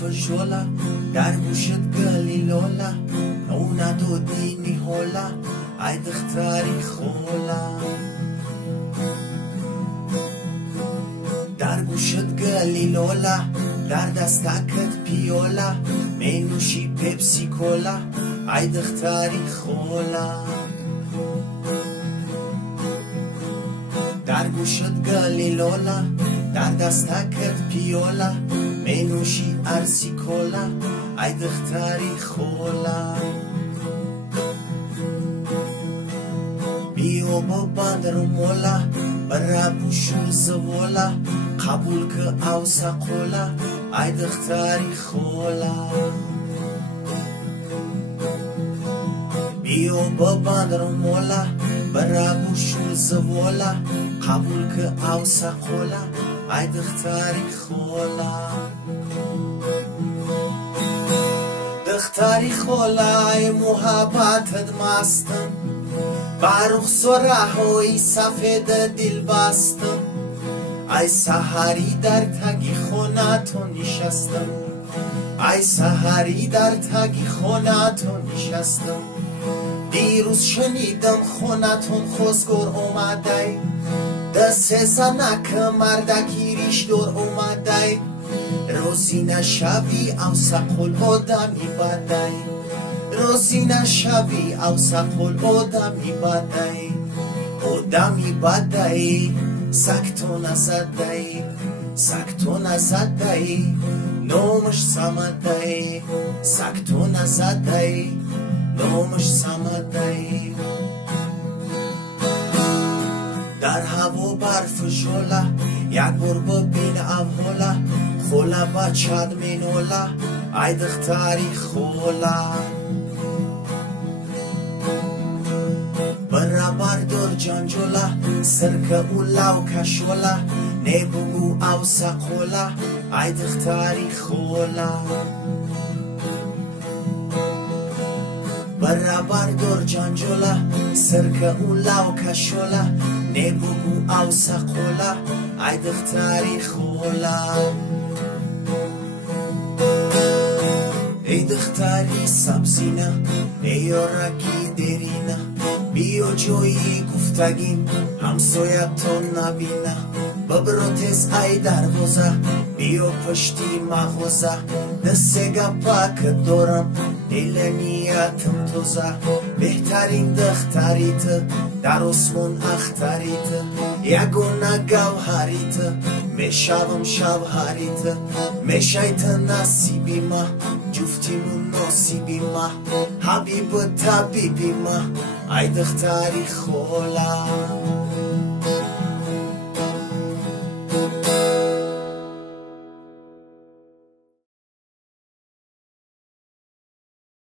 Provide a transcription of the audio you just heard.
برف ژولا در گوشت گلیلولا او ندودینی هولا ای دختری خولا در گوشت گلیلولا در دستکت پیولا می نوشی پپسی کولا ای دختری خولا در گوشت گلیلولا در دستکت پیولا می نوشی ارسی کولا ای دختری خولا بیو با بندر مولا برا بوشو زولا قبول که او سقولا ای دختری خولا بیو با بندر مولا برا بوشو زولا قبول که او سقولا ای دختری خولا دختری خولا ای محبتت مستم بر رخسارهای سفید دل بستم ای سحری در تگی خونتون نشستم ای سحری در تگی خونتون نشستم دیروز شنیدم خونتون خوزگور اومده دست زنک مردکی ریش دور اومده روزی نشوی او سقل آدمی بده روزی نشوی او سقل آدمی بده آدمی بده سکتو نزده سکتو نزده نومش سمده سکتو نزده نومش سمده در هوا برف ژولا یک بار ببین اولا خولا بچد مینولا ای دختری خولا برا بردار جانجولا سرکه او لو کشولا نبگو او سقولا ای دختری خولا برا بردار جانجولا سرکه او لو کشولا نبگو او سقولا ای دختری خولا ای دختری سبزینه ای یارکی درینه بیو جایی گفتگیم همسایتون نبینه ببرو تز ای دروازه بیو پشتی مغوزه دست گپک دارم دل نیتم توزه بهترین دختریت در اسمون اختریت یگونه گوهریت میشوم شوهریت میشیت نصیبی ما جفتیمون نصیبی ما حبیب طبیبی ما ای دختری خولا